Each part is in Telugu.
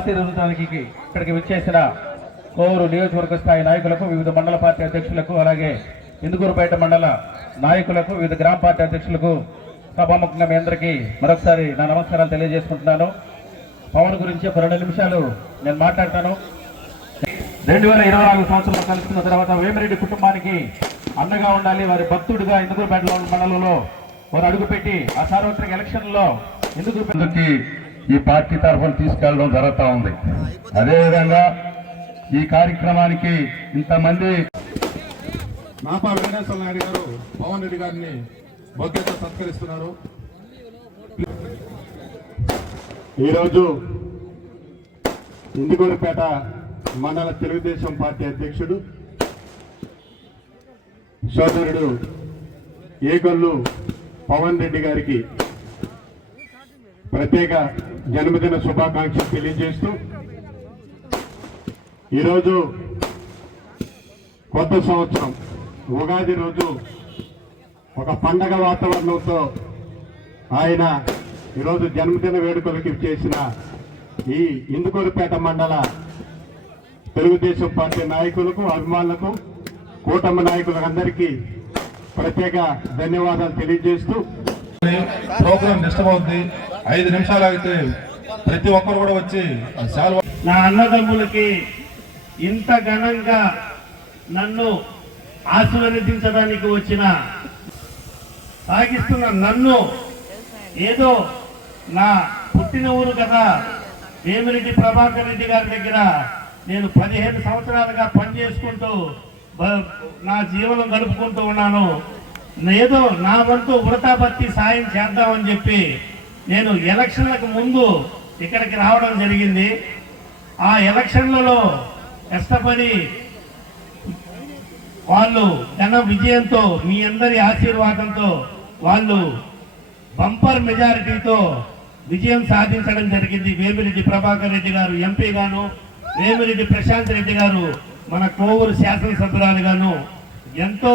ఆశీర్వదించడానికి ఇక్కడికి విచ్చేసిన కోవూరు నియోజకవర్గ స్థాయి నాయకులకు, వివిధ మండల పార్టీ అధ్యక్షులకు, అలాగే ఇందుకూరుపేట మండల నాయకులకు, వివిధ గ్రామ పార్టీ అధ్యక్షులకు సభాముఖంగా మీ అందరికీ మరొకసారి నా నమస్కారాలు తెలియజేసుకుంటున్నాను. పవన్ గురించి ఒక 2 నిమిషాలు నేను మాట్లాడతాను. 2024 సంవత్సరంలో కలుసుకున్న తర్వాత వేమిరెడ్డి కుటుంబానికి అండగా ఉండాలి, వారి భక్తుడిగా ఇందుకూరుపేట మండలంలో వారు అడుగుపెట్టి ఆ సార్వత్రిక ఎలక్షన్లో ఇందుకూరుపేటకి ఈ పార్టీ తరఫున తీసుకెళ్లడం జరుగుతూ ఉంది. అదేవిధంగా ఈ కార్యక్రమానికి ఇంతమంది నాపా వెంకటేశ్వర నాయుడు గారు పవన్ రెడ్డి గారిని బొగ్గతో సత్కరిస్తున్నారు. ఈరోజు ఇందుకూరుపేట మండల తెలుగుదేశం పార్టీ అధ్యక్షుడు సోదరుడు ఏగొల్లు పవన్ రెడ్డి గారికి ప్రత్యేక జన్మదిన శుభాకాంక్షలు తెలియజేస్తూ ఈరోజు కొత్త సంవత్సరం ఉగాది రోజు ఒక పండగ వాతావరణంతో ఆయన ఈరోజు జన్మదిన వేడుకలకు చేసిన ఈ ఇందుకూరుపేట మండల తెలుగుదేశం పార్టీ నాయకులకు, అభిమానులకు, కూటమి నాయకులకు అందరికీ ప్రత్యేక ధన్యవాదాలు తెలియజేస్తూ ప్రోగ్రాం డిస్టర్బ్ అవుతుంది. 5 నిమిషాలు అయితే ప్రతి ఒక్కరు కూడా వచ్చి నా అన్నదమ్ములకి ఇంత ఘనంగా నన్ను ఆశీర్వదించడానికి వచ్చిన సాగిస్తున్న నన్ను ఏదో నా పుట్టిన ఊరు కదా వేమిరెడ్డి ప్రభాకర్ రెడ్డి గారి దగ్గర నేను 15 సంవత్సరాలుగా పనిచేసుకుంటూ నా జీవనం గడుపుకుంటూ ఉన్నాను. ఏదో నా వంతు వృతాభర్తి సాయం చేద్దామని చెప్పి నేను ఎలక్షన్లకు ముందు ఇక్కడికి రావడం జరిగింది. ఆ ఎలక్షన్లలో కష్టపడి వాళ్ళు ఘన విజయంతో, మీ అందరి ఆశీర్వాదంతో వాళ్ళు బంపర్ మెజారిటీతో విజయం సాధించడం జరిగింది. వేమిరెడ్డి ప్రభాకర్ రెడ్డి గారు ఎంపీ గాను, వేమిరెడ్డి ప్రశాంత్ రెడ్డి గారు మన కోవూరు శాసనసభ్యురాలు గాను ఎంతో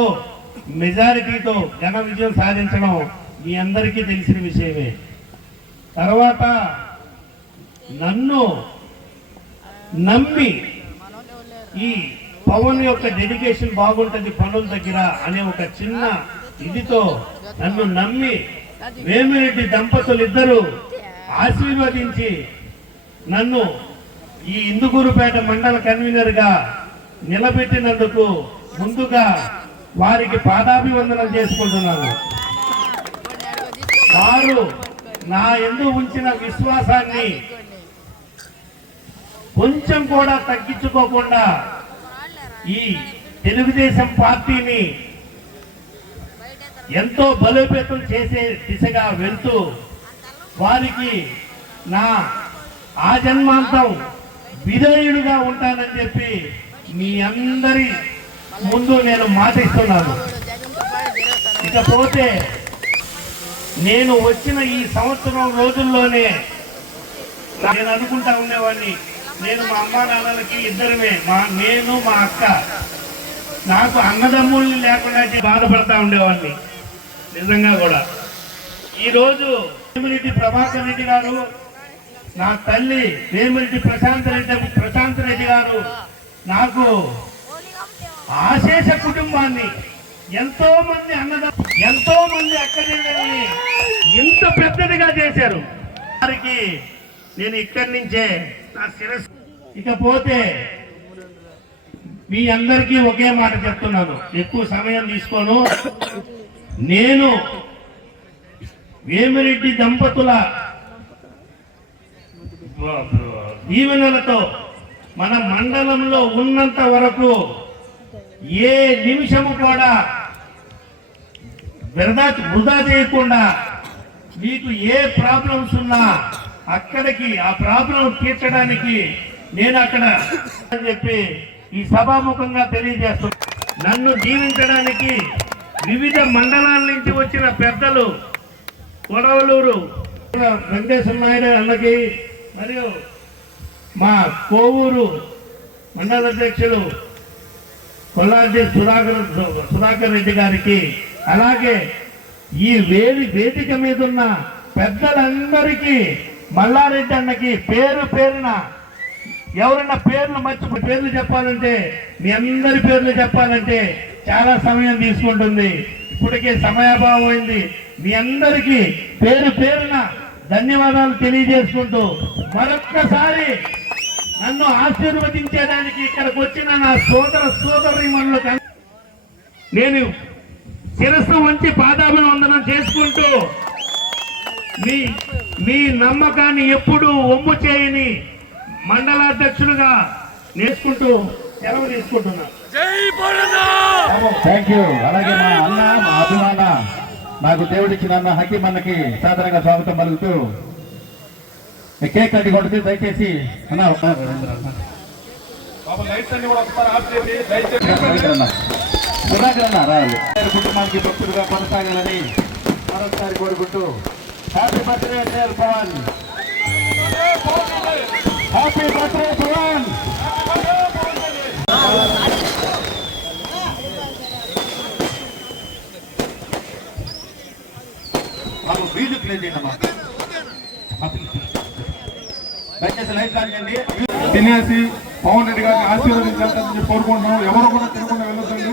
మెజారిటీతో ఘన విజయం సాధించడం మీ అందరికీ తెలిసిన విషయమే. తర్వాత నన్ను నమ్మి ఈ పవన్ యొక్క డెడికేషన్ బాగుంటుంది పనుల దగ్గర అనే ఒక చిన్న ఇదితో నన్ను నమ్మి వేమిరెడ్డి దంపతులు ఇద్దరు ఆశీర్వదించి నన్ను ఈ ఇందుకూరుపేట మండల కన్వీనర్ గా నిలబెట్టినందుకు ముందుగా వారికి పాదాభివందనం చేసుకుంటున్నాను. వారు నా యందు ఉంచిన విశ్వాసాన్ని కొంచెం కూడా తగ్గించుకోకుండా ఈ తెలుగుదేశం పార్టీని ఎంతో బలోపేతం చేసే దిశగా వెళ్తూ వారికి నా ఆజన్మాంతం విధేయుడుగా ఉంటానని చెప్పి మీ అందరి ముందు నేను మాటిస్తున్నాను. ఇకపోతే నేను వచ్చిన ఈ సంవత్సరం రోజుల్లోనే నేను అనుకుంటా ఉండేవాడిని, నేను మా అమ్మా నాన్నలకి ఇద్దరమే, నేను మా అక్క, నాకు అన్నదమ్ముల్ని లేకుండా బాధపడతా ఉండేవాడిని. నిజంగా కూడా ఈరోజు వేమిరెడ్డి ప్రభాకర్ రెడ్డి గారు, నా తల్లి వేమిరెడ్డి ప్రశాంత్ రెడ్డి గారు నాకు ఆశేష కుటుంబాన్ని, ఎంతో మంది ఎంతో మంది అక్కడిని ఇంత పెద్దదిగా చేశారు. వారికి నేను ఇక్కడి నుంచే నా శిరస్సు. ఇకపోతే మీ అందరికీ ఒకే మాట చెప్తున్నాను, ఎక్కువ సమయం తీసుకోను. నేను వేమిరెడ్డి దంపతుల దీవెనలతో మన మండలంలో ఉన్నంత వరకు ఏ నిమిషము కూడా వృధా చేయకుండా మీకు ఏ ప్రాబ్లమ్స్ ఉన్నా అక్కడికి ఆ ప్రాబ్లం తీర్చడానికి నేను అక్కడ అని చెప్పి ఈ సభాముఖంగా తెలియజేస్తున్నాను. నన్ను దీవించడానికి వివిధ మండలాల నుంచి వచ్చిన పెద్దలు, కొడవలూరు వెంకటేశ్వర నాయుడు అన్నకి, మరియు మా కోవూరు మండల అధ్యక్షులు కొల్లారెడ్డి సుధాకర్ రెడ్డి గారికి, అలాగే ఈ వేదిక మీద ఉన్న పెద్దలందరికీ, మల్లారెడ్డి అన్నకి పేరు పేరున ఎవరన్నా పేర్లు పేర్లు చెప్పాలంటే మీ అందరి పేర్లు చెప్పాలంటే చాలా సమయం తీసుకుంటుంది. ఇప్పటికే సమయాభావం అయింది. మీ అందరికీ పేరు పేరున ధన్యవాదాలు తెలియజేసుకుంటూ మరొక్కసారి నన్ను ఆశీర్వదించేదానికి ఇక్కడికి వచ్చిన నా సోదరీమణులకు నేను శిరస్సు వంచి పాదాభివందనం చేసుకుంటూ మీ నమ్మకాన్ని ఎప్పుడూ ఒమ్ము చేయని మండలాధ్యక్షులుగా నేర్చుకుంటూ సెలవు తీసుకుంటున్నా. Thank you. అలాగే మా అన్న, మా అభిమాన, నాకు దేవుడిచ్చిన అన్న హకీం అన్నకి సాధారణంగా స్వాగతం పలుకుతూ కేక్ కట్టి కొడుతూ దయచేసి అన్న రావాలి కుటుంబానికి భక్తులుగా కొనసాగాలని మరొకసారి కోరుకుంటూ happy birthday Pawan, happy birthday Pawan. వీళ్ళు ప్లే చేయమ్మా, దయచేసి లైట్ కానివ్వండి. తినేసి పవన్ రెడ్డి గారిని ఆశీర్వదించాలని కోరుకుంటున్నాం. ఎవరు కూడా తినకుండా వెళ్ళొద్దండి.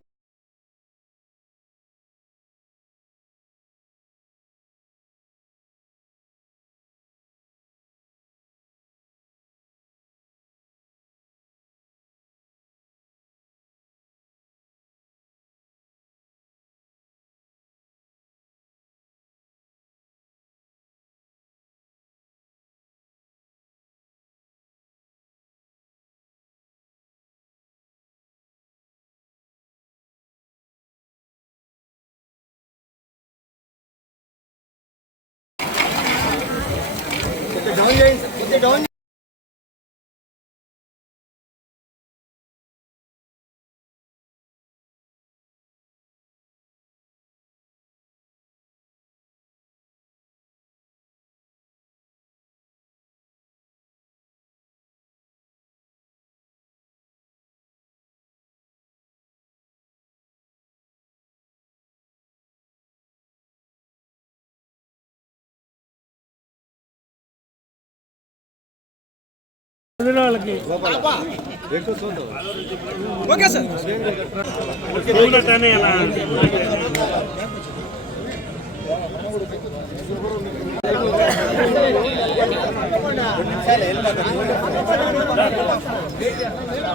Okay sir.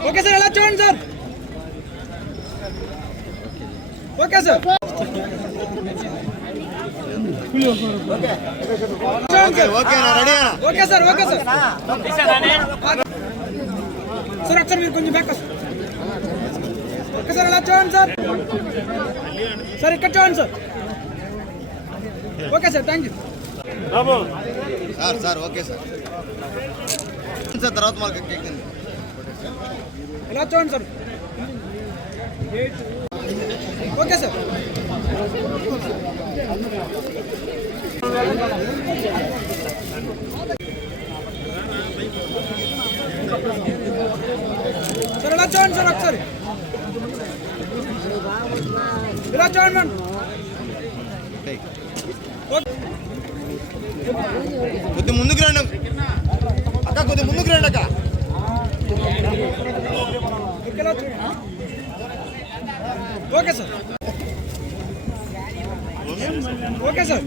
ఓకే సార్, ఎలా చూడండి సార్. Okay sir. Okay sir. Okay sir. Sir ఒకసారి మీరు కొంచెం బ్యాక్ వస్తారు. ఓకే సార్, ఎలా చూడండి సార్. సార్ ఇక్కడ చూడండి సార్. Okay sir, thank you sir. Okay sir. Sir తర్వాత మాకు కేక్ ఎలా చూడండి సార్. Okay sir. సార్ ఎలా చూడండి సార్ ఒకసారి. ఇలా చూడండి మ్యామ్. కొద్ది ముందుకు రండి అక్క, కొద్ది ముందుకు రండి అక్క. ఇలా చూడండి. Okay sir. Okay sir.